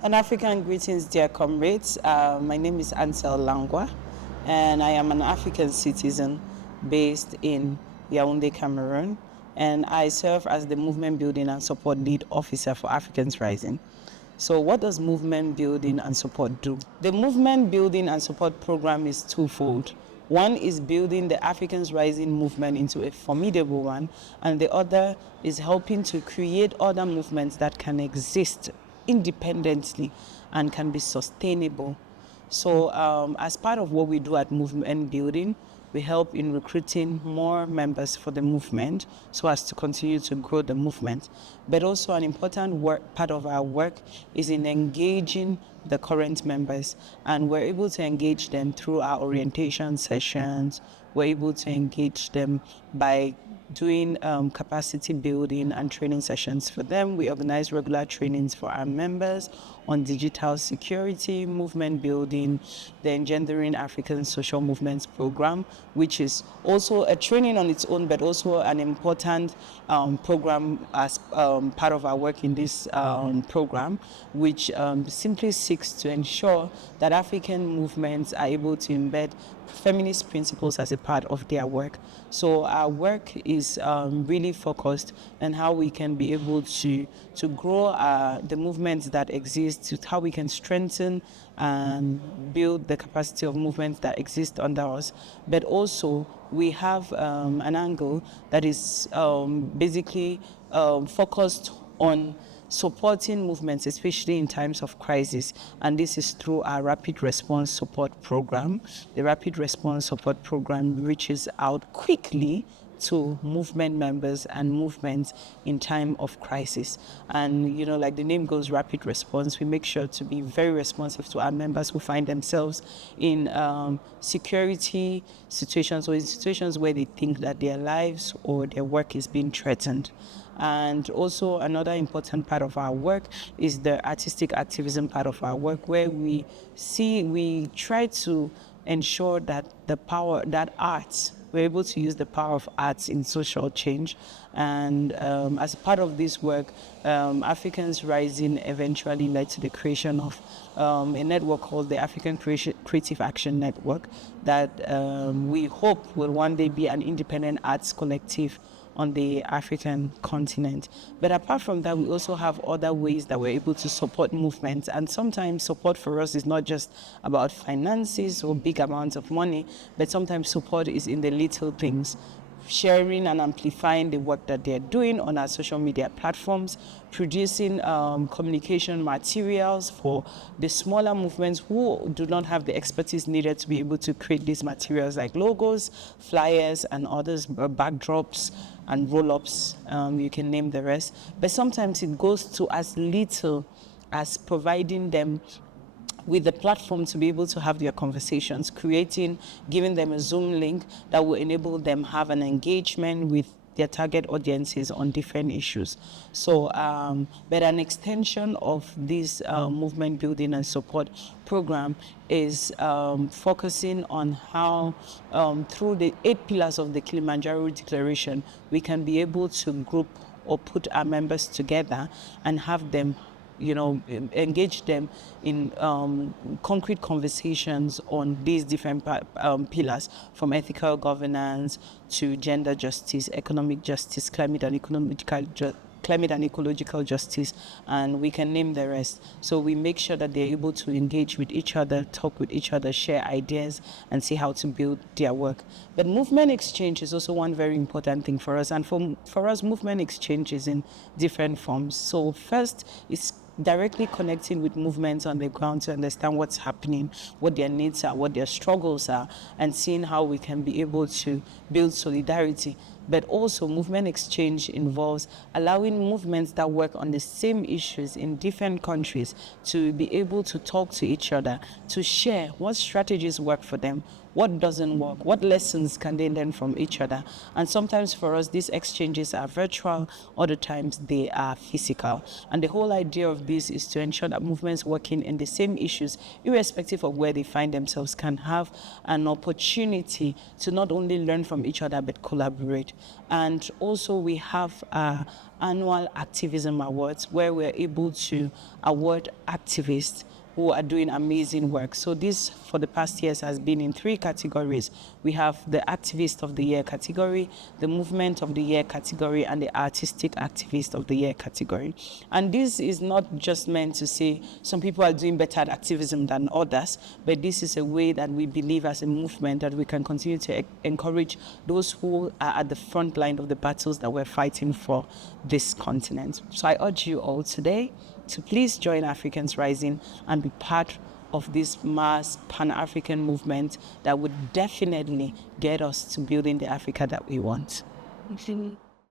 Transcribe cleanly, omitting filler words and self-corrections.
Pan-African greetings, dear comrades. My name is Ansel Langwa, and I am an African citizen based in Yaoundé, Cameroon, and I serve as the Movement Building and Support Lead Officer for Africans Rising. So what does Movement Building and Support do? The Movement Building and Support program is twofold. One is building the Africans Rising movement into a formidable one, and the other is helping to create other movements that can exist independently and can be sustainable. So as part of what we do at Movement Building, we help in recruiting more members for the movement so as to continue to grow the movement. But also an important part of our work is in engaging the current members, and we're able to engage them through our orientation sessions. We're able to engage them by doing capacity building and training sessions for them. We organize regular trainings for our members on digital security, movement building, the Engendering African Social Movements program, which is also a training on its own, but also an important program as part of our work in this program, which simply seeks to ensure that African movements are able to embed feminist principles as a part of their work. So our work is really focused on how we can be able to grow the movements that exist, to how we can strengthen and build the capacity of movements that exist under us. But also we have an angle that is basically focused on supporting movements, especially in times of crisis, and this is through our Rapid Response Support Program. The Rapid Response Support Program reaches out quickly to movement members and movements in time of crisis. And like the name goes, rapid response, we make sure to be very responsive to our members who find themselves in security situations or in situations where they think that their lives or their work is being threatened. And also another important part of our work is the artistic activism part of our work, where we try to ensure that we're able to use the power of arts in social change. And as part of this work, Africans Rising eventually led to the creation of a network called the African Creative Action Network that we hope will one day be an independent arts collective on the African continent. But apart from that, we also have other ways that we're able to support movements. And sometimes support for us is not just about finances or big amounts of money, but sometimes support is in the little things. Sharing and amplifying the work that they're doing on our social media platforms, producing communication materials for the smaller movements who do not have the expertise needed to be able to create these materials, like logos, flyers, and others, backdrops and roll-ups, you can name the rest. But sometimes it goes to as little as providing them with the platform to be able to have their conversations, giving them a Zoom link that will enable them have an engagement with their target audiences on different issues. So, but an extension of this movement building and support program is focusing on how, through the 8 pillars of the Kilimanjaro Declaration, we can be able to group or put our members together and have them engage them in concrete conversations on these different pillars, from ethical governance to gender justice, economic justice, climate and ecological justice, and we can name the rest. So we make sure that they're able to engage with each other, talk with each other, share ideas, and see how to build their work. But movement exchange is also one very important thing for us, and for us, movement exchange is in different forms. So first, it's directly connecting with movements on the ground to understand what's happening, what their needs are, what their struggles are, and seeing how we can be able to build solidarity. But also, movement exchange involves allowing movements that work on the same issues in different countries to be able to talk to each other, to share what strategies work for them, what doesn't work, what lessons can they learn from each other. And sometimes for us, these exchanges are virtual, other times they are physical. And the whole idea of this is to ensure that movements working in the same issues, irrespective of where they find themselves, can have an opportunity to not only learn from each other, but collaborate. And also we have annual activism awards where we're able to award activists who are doing amazing work. So this, for the past years, has been in 3 categories. We have the Activist of the Year category, the Movement of the Year category, and the Artistic Activist of the Year category. And this is not just meant to say some people are doing better at activism than others, but this is a way that we believe as a movement that we can continue to encourage those who are at the front line of the battles that we're fighting for this continent. So I urge you all today to please join Africans Rising and be part of this mass Pan-African movement that would definitely get us to building the Africa that we want.